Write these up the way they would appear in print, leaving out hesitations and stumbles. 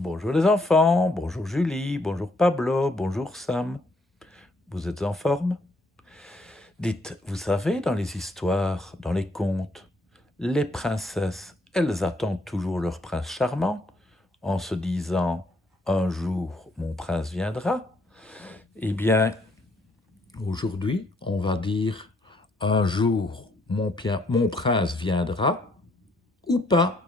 Bonjour les enfants, bonjour Julie, bonjour Pablo, bonjour Sam. Vous êtes en forme? Dites, vous savez, dans les histoires, dans les contes, les princesses, elles attendent toujours leur prince charmant en se disant un jour mon prince viendra. Eh bien, aujourd'hui, on va dire un jour mon prince viendra ou pas.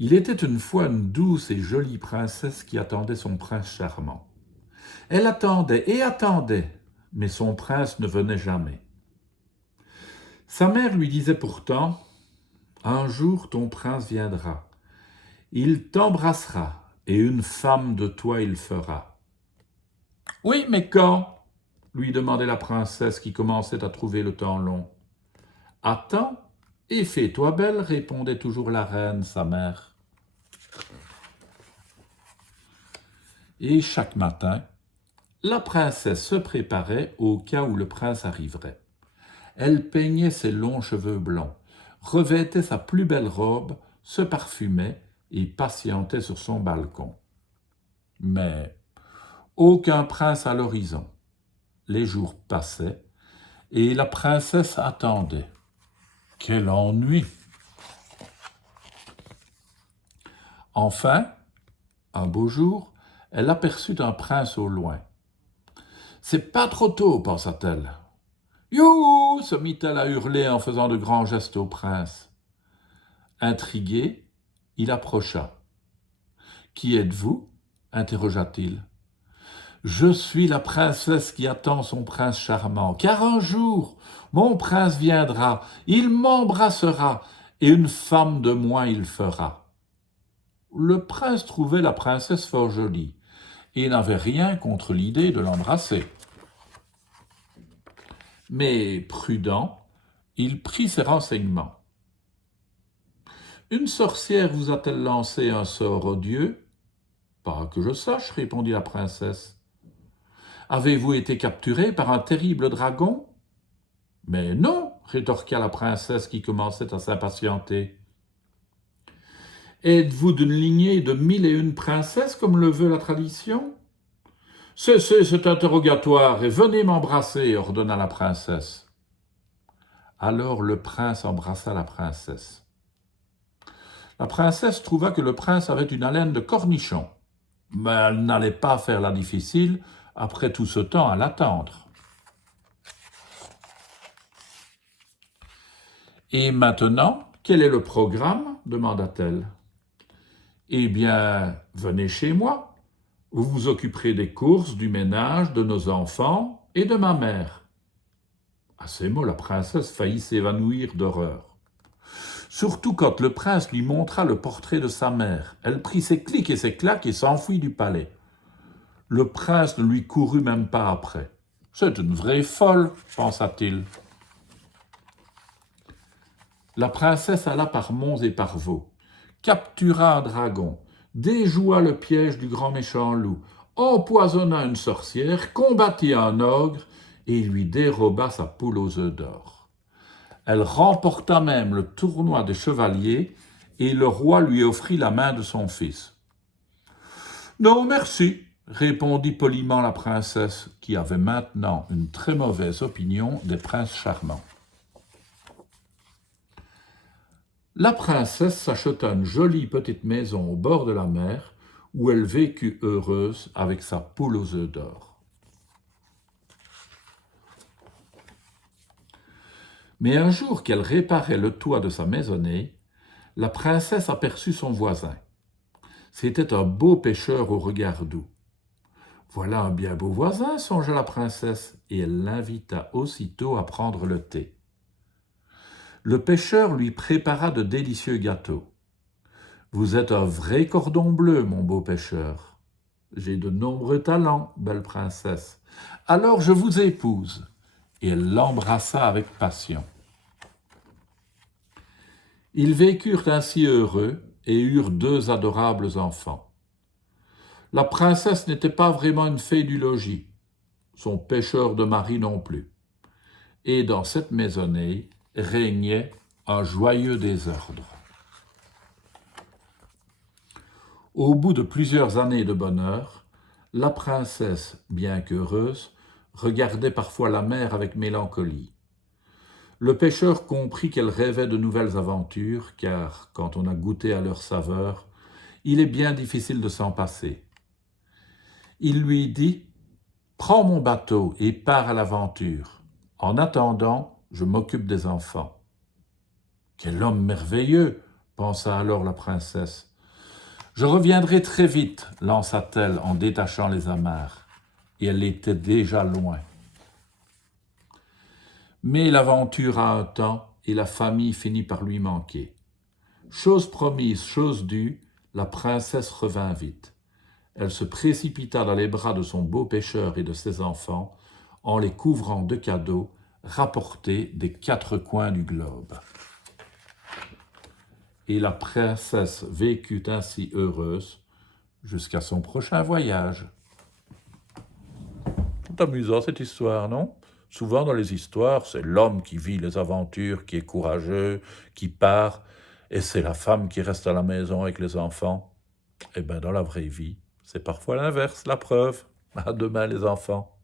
Il était une fois une douce et jolie princesse qui attendait son prince charmant. Elle attendait et attendait, mais son prince ne venait jamais. Sa mère lui disait pourtant, « Un jour ton prince viendra. Il t'embrassera et une femme de toi il fera. » « Oui, mais quand ?» lui demandait la princesse qui commençait à trouver le temps long. « Attends et fais-toi belle, répondait toujours la reine, sa mère. Et chaque matin, la princesse se préparait au cas où le prince arriverait. Elle peignait ses longs cheveux blonds, revêtait sa plus belle robe, se parfumait et patientait sur son balcon. Mais aucun prince à l'horizon. Les jours passaient et la princesse attendait. Quel ennui! Enfin, un beau jour, elle aperçut un prince au loin. « C'est pas trop tôt, pensa-t-elle. « Youhou !» se mit-elle à hurler en faisant de grands gestes au prince. Intrigué, il approcha. « Qui êtes-vous » interrogea-t-il. « Je suis la princesse qui attend son prince charmant, car un jour, mon prince viendra, il m'embrassera, et une femme de moi il fera. » Le prince trouvait la princesse fort jolie, et n'avait rien contre l'idée de l'embrasser. Mais prudent, il prit ses renseignements. « Une sorcière vous a-t-elle lancé un sort odieux ?»« Pas que je sache, répondit la princesse. »« Avez-vous été capturé par un terrible dragon ?»« Mais non, rétorqua la princesse qui commençait à s'impatienter. »« Êtes-vous d'une lignée de 1001 princesses comme le veut la tradition ?»« Cessez cet interrogatoire et venez m'embrasser, ordonna la princesse. Alors le prince embrassa la princesse. La princesse trouva que le prince avait une haleine de cornichon, mais elle n'allait pas faire la difficile après tout ce temps à l'attendre. « Et maintenant, quel est le programme ?» demanda-t-elle. « Eh bien, venez chez moi. Vous vous occuperez des courses, du ménage, de nos enfants et de ma mère. » À ces mots, la princesse faillit s'évanouir d'horreur. Surtout quand le prince lui montra le portrait de sa mère. Elle prit ses clics et ses claques et s'enfuit du palais. Le prince ne lui courut même pas après. « C'est une vraie folle, pensa-t-il. » La princesse alla par monts et par vaux, captura un dragon, déjoua le piège du grand méchant loup, empoisonna une sorcière, combattit un ogre et lui déroba sa poule aux œufs d'or. Elle remporta même le tournoi des chevaliers et le roi lui offrit la main de son fils. « Non, merci, » répondit poliment la princesse, qui avait maintenant une très mauvaise opinion des princes charmants. La princesse s'acheta une jolie petite maison au bord de la mer, où elle vécut heureuse avec sa poule aux œufs d'or. Mais un jour qu'elle réparait le toit de sa maisonnée, la princesse aperçut son voisin. C'était un beau pêcheur au regard doux. « Voilà un bien beau voisin, songea la princesse, et elle l'invita aussitôt à prendre le thé. Le pêcheur lui prépara de délicieux gâteaux. « Vous êtes un vrai cordon bleu, mon beau pêcheur. J'ai de nombreux talents, belle princesse. Alors je vous épouse. » Et elle l'embrassa avec passion. Ils vécurent ainsi heureux et eurent 2 adorables enfants. La princesse n'était pas vraiment une fée du logis, son pêcheur de mari non plus. Et dans cette maisonnée régnait un joyeux désordre. Au bout de plusieurs années de bonheur, la princesse, bien qu'heureuse, regardait parfois la mer avec mélancolie. Le pêcheur comprit qu'elle rêvait de nouvelles aventures, car, quand on a goûté à leur saveur, il est bien difficile de s'en passer. Il lui dit « Prends mon bateau et pars à l'aventure. En attendant, je m'occupe des enfants. » « Quel homme merveilleux !» pensa alors la princesse. « Je reviendrai très vite, lança-t-elle en détachant les amarres. Et elle était déjà loin. Mais l'aventure a un temps et la famille finit par lui manquer. Chose promise, chose due, la princesse revint vite. Elle se précipita dans les bras de son beau pêcheur et de ses enfants, en les couvrant de cadeaux rapportés des 4 coins du globe. Et la princesse vécut ainsi heureuse jusqu'à son prochain voyage. C'est amusant cette histoire, non? Souvent dans les histoires, c'est l'homme qui vit les aventures, qui est courageux, qui part, et c'est la femme qui reste à la maison avec les enfants. Eh bien, dans la vraie vie, c'est parfois l'inverse, la preuve. À demain les enfants.